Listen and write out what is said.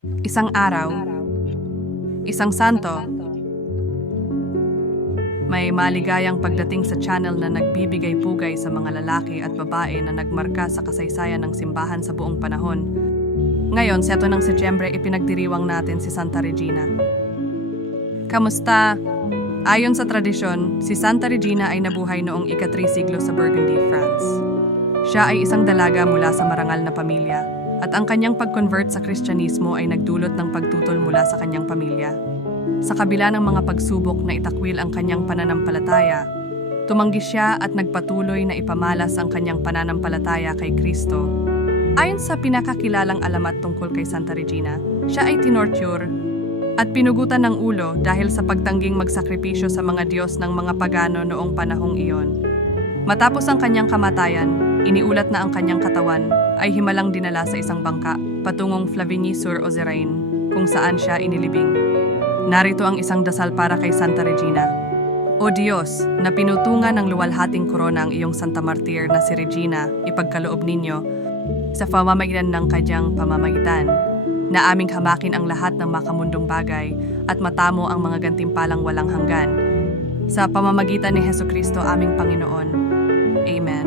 Isang araw, isang santo, may maligayang pagdating sa channel na nagbibigay pugay sa mga lalaki at babae na nagmarka sa kasaysayan ng simbahan sa buong panahon. Ngayon, sa ng Setyembre, ipinagdiriwang natin si Santa Regina. Kamusta? Ayon sa tradisyon, si Santa Regina ay nabuhay noong ika-3 siglo sa Burgundy, France. Siya ay isang dalaga mula sa marangal na pamilya at ang kanyang pag-convert sa Kristyanismo ay nagdulot ng pagtutol mula sa kanyang pamilya. Sa kabila ng mga pagsubok na itakwil ang kanyang pananampalataya, tumanggi siya at nagpatuloy na ipamalas ang kanyang pananampalataya kay Kristo. Ayon sa pinakakilalang alamat tungkol kay Santa Regina, siya ay tinorture at pinugutan ng ulo dahil sa pagtangging magsakripisyo sa mga Diyos ng mga pagano noong panahong iyon. Matapos ang kanyang kamatayan, iniulat na ang kanyang katawan ay himalang dinala sa isang bangka patungong Flavigny-sur-Ozerain kung saan siya inilibing. Narito ang isang dasal para kay Santa Regina. O Diyos, na pinutungan ng luwalhating korona ang iyong Santa Martir na si Regina, ipagkaloob ninyo sa pamamagitan ng kanyang pamamagitan na aming hamakin ang lahat ng makamundong bagay at matamo ang mga gantimpalang walang hanggan. Sa pamamagitan ni Heso Kristo aming Panginoon. Amen.